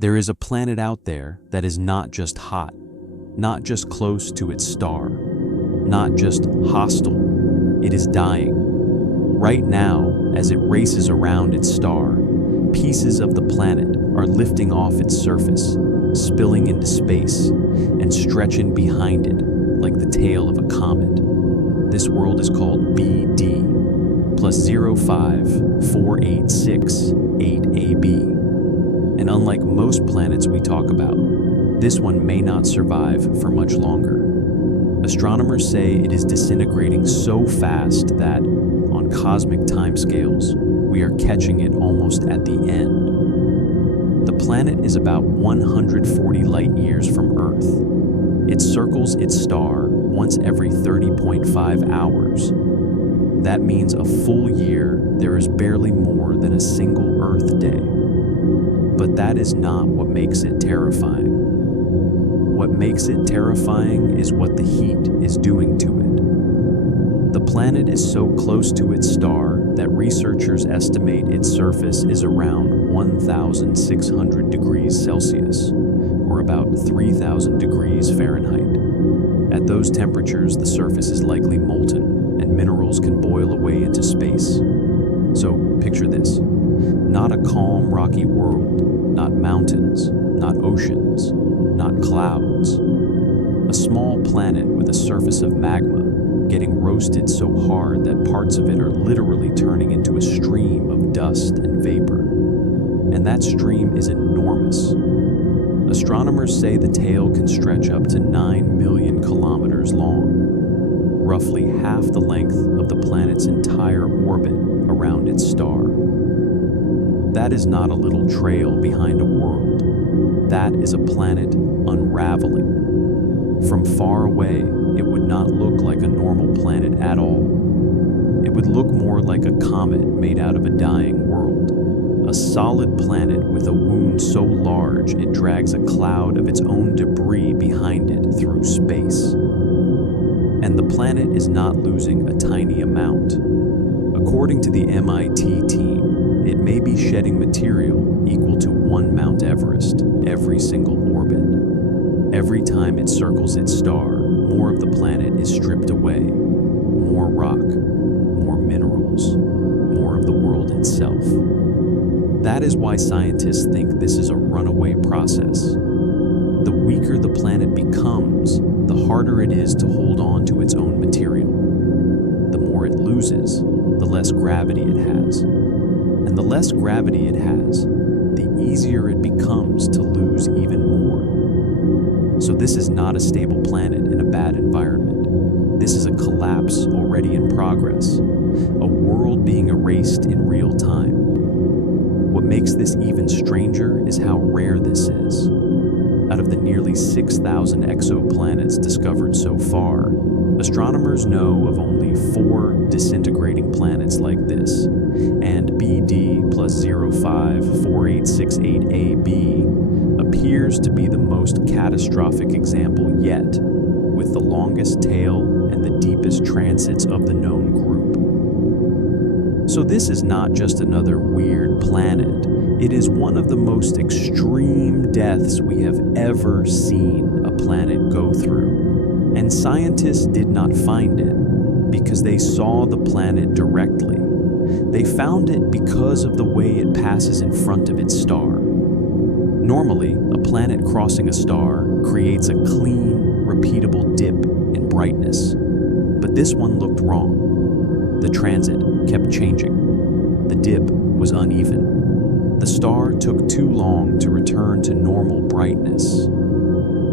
There is a planet out there that is not just hot, not just close to its star, not just hostile, it is dying. Right now, as it races around its star, pieces of the planet are lifting off its surface, spilling into space, and stretching behind it like the tail of a comet. This world is called BD, plus 05486-8AB. And unlike most planets we talk about, this one may not survive for much longer. Astronomers say it is disintegrating so fast that, on cosmic timescales, we are catching it almost at the end. The planet is about 140 light years from Earth. It circles its star once every 30.5 hours. That means a full year there is barely more than a single Earth day. But that is not what makes it terrifying. What makes it terrifying is what the heat is doing to it. The planet is so close to its star that researchers estimate its surface is around 1,600 degrees Celsius, or about 3,000 degrees Fahrenheit. At those temperatures, the surface is likely molten, and minerals can boil away into space. So picture this: not a calm, rocky world, not mountains, not oceans, not clouds. A small planet with a surface of magma getting roasted so hard that parts of it are literally turning into a stream of dust and vapor. And that stream is enormous. Astronomers say the tail can stretch up to 9 million kilometers long, roughly half the length of the planet's entire orbit around its star. That is not a little trail behind a world. That is a planet unraveling. From far away, it would not look like a normal planet at all. It would look more like a comet made out of a dying world. A solid planet with a wound so large it drags a cloud of its own debris behind it through space. And the planet is not losing a tiny amount. According to the MIT team, it may be shedding material equal to one Mount Everest every single orbit. Every time it circles its star, more of the planet is stripped away. More rock, more minerals, more of the world itself. That is why scientists think this is a runaway process. The weaker the planet becomes, the harder it is to hold on to its own material. The more it loses, the less gravity it has. And the less gravity it has, the easier it becomes to lose even more. So this is not a stable planet in a bad environment. This is a collapse already in progress, a world being erased in real time. What makes this even stranger is how rare this is. Out of the nearly 6,000 exoplanets discovered so far, astronomers know of only 4 disintegrating planets like this, and BD plus 05486-8AB appears to be the most catastrophic example yet, with the longest tail and the deepest transits of the known group. So this is not just another weird planet. It is one of the most extreme deaths we have ever seen a planet go through. And scientists did not find it because they saw the planet directly. They found it because of the way it passes in front of its star. Normally, a planet crossing a star creates a clean, repeatable dip in brightness. But this one looked wrong. The transit kept changing. The dip was uneven. The star took too long to return to normal brightness.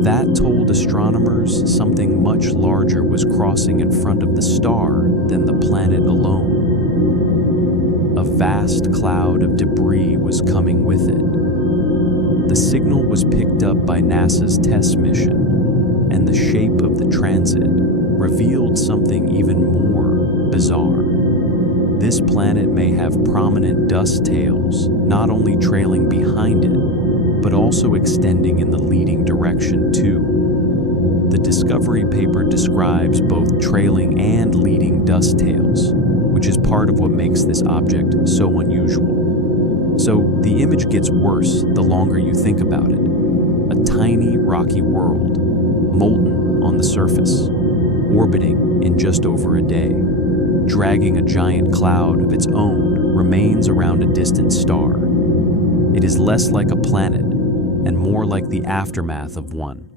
That told astronomers something much larger was crossing in front of the star than the planet alone. A vast cloud of debris was coming with it. The signal was picked up by NASA's TESS mission, and the shape of the transit revealed something even more bizarre. This planet may have prominent dust tails, not only trailing behind it, but also extending in the leading direction too. The discovery paper describes both trailing and leading dust tails, which is part of what makes this object so unusual. So the image gets worse the longer you think about it. A tiny, rocky world, molten on the surface, orbiting in just over a day, dragging a giant cloud of its own remains around a distant star. It is less like a planet and more like the aftermath of one.